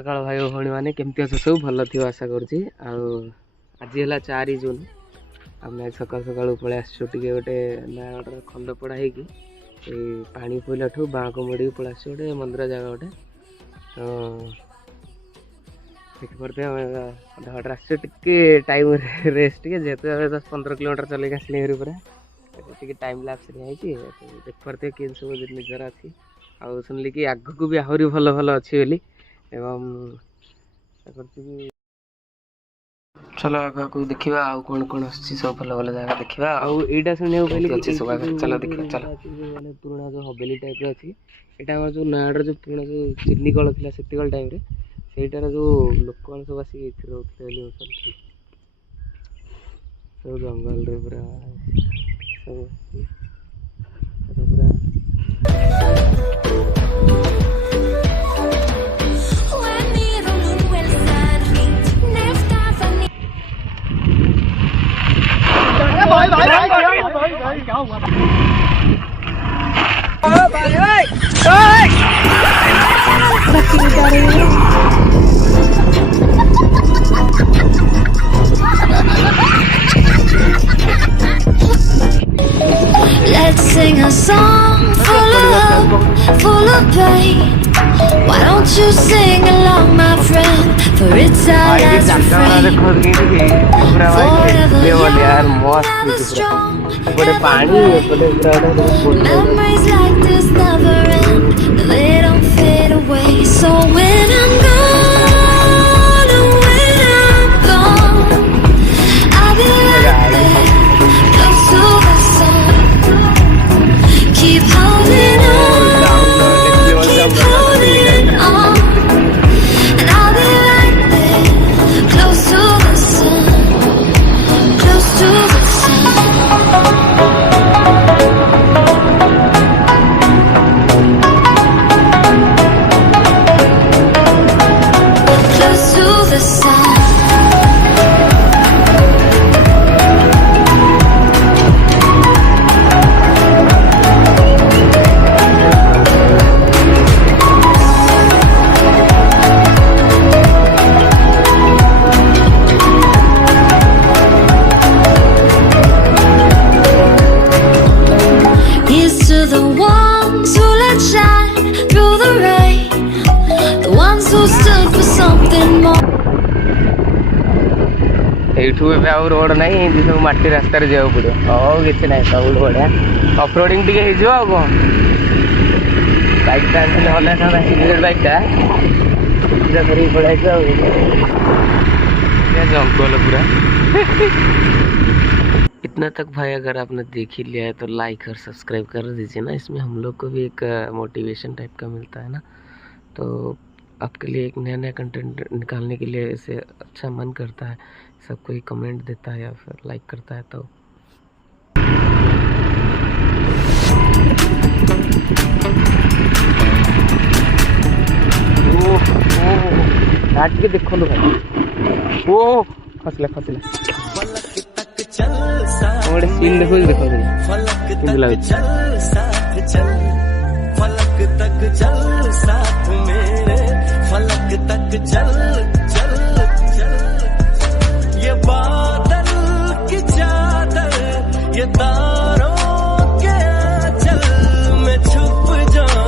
सकाल भाई भाई मैंने केमती अच्छे सब भल थी आशा करुँच आज है 4 जून आम सकाल सकाल पलि आसो गोटे नयागढ़ खंडपड़ा होगी पानी पड़ा ठू बाँ को मुड़ी पलि आस गोटे मंदिर जगह गोटे तो देखते अधघंटे आस टाइम रेस्ट जेहतु 10-15 किलोमीटर चल आसली पूरा टाइम लैप्स देख पारे कि सब निजर अच्छी आ सुनली कि आग को भी आहरी भल भल अच्छी बोली एवं चलो आगे को देखा आउ कौन कौन अच्छी सब भल भल जगह देखा आईटा शुणा अच्छी सब चलो देखा चलो मैंने पुराना जो हवेली टाइप अच्छी यहाँ जो नयागढ़ जो पुराना जो चिनी कल था से टाइम सेटार जो लोक मैंने सब आसिक रोते सब जंगल पूरा सब पूरा Let's sing a song full of love, full of pain. Why don't you sing along, my friend? For it's our last refrain. Forever young, never strong. Memories like this never end, they don't fade away. So when I'm gone, and when I'm gone, I'll be right there, close to the sun. Keep holding on, keep holding on, and I'll be right there, close to the sun, close to the sun. Close to the sun. Here's to the ones who let shine through the rain, the ones who stood for something more. एठू road ना सब मटी रास्त जा पड़ो कि ना सब बढ़िया अफ रोडिंग टे हो बाइक हल्ला था बाइकटा पूरा धरिक पड़े जंगल पूरा इतना तक भाई अगर आपने देख ही लिया है तो लाइक और सब्सक्राइब कर दीजिए ना। इसमें हम लोग को भी एक मोटिवेशन टाइप का मिलता है ना, तो आपके लिए एक नया नया कंटेंट निकालने के लिए इसे अच्छा मन करता है। सब कोई कमेंट देता है या फिर लाइक करता है तो काट के देखो लो भाई ओ फसले और सीन देखो देखो फलक तक चल साथ मेरे फलक तक चल चल चल ये बादल की चादर ये तारों के चल में छुप जाए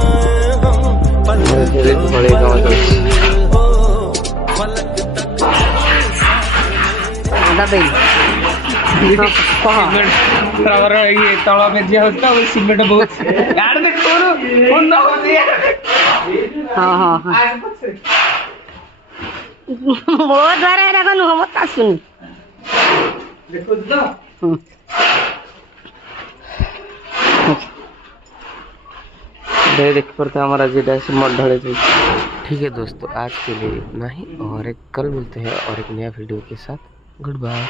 हम पलक तक ये तला में दिया होता है सीमेंट बहुत यार देखो हाँ हाँ हाँ बहुत बारे रखा नु हम ता सुन देखो तो देख पर हमारा जिला से मत ढले। ठीक है दोस्तों, आज के लिए इतना ही और एक कल मिलते हैं और एक नया वीडियो के साथ। Good bye.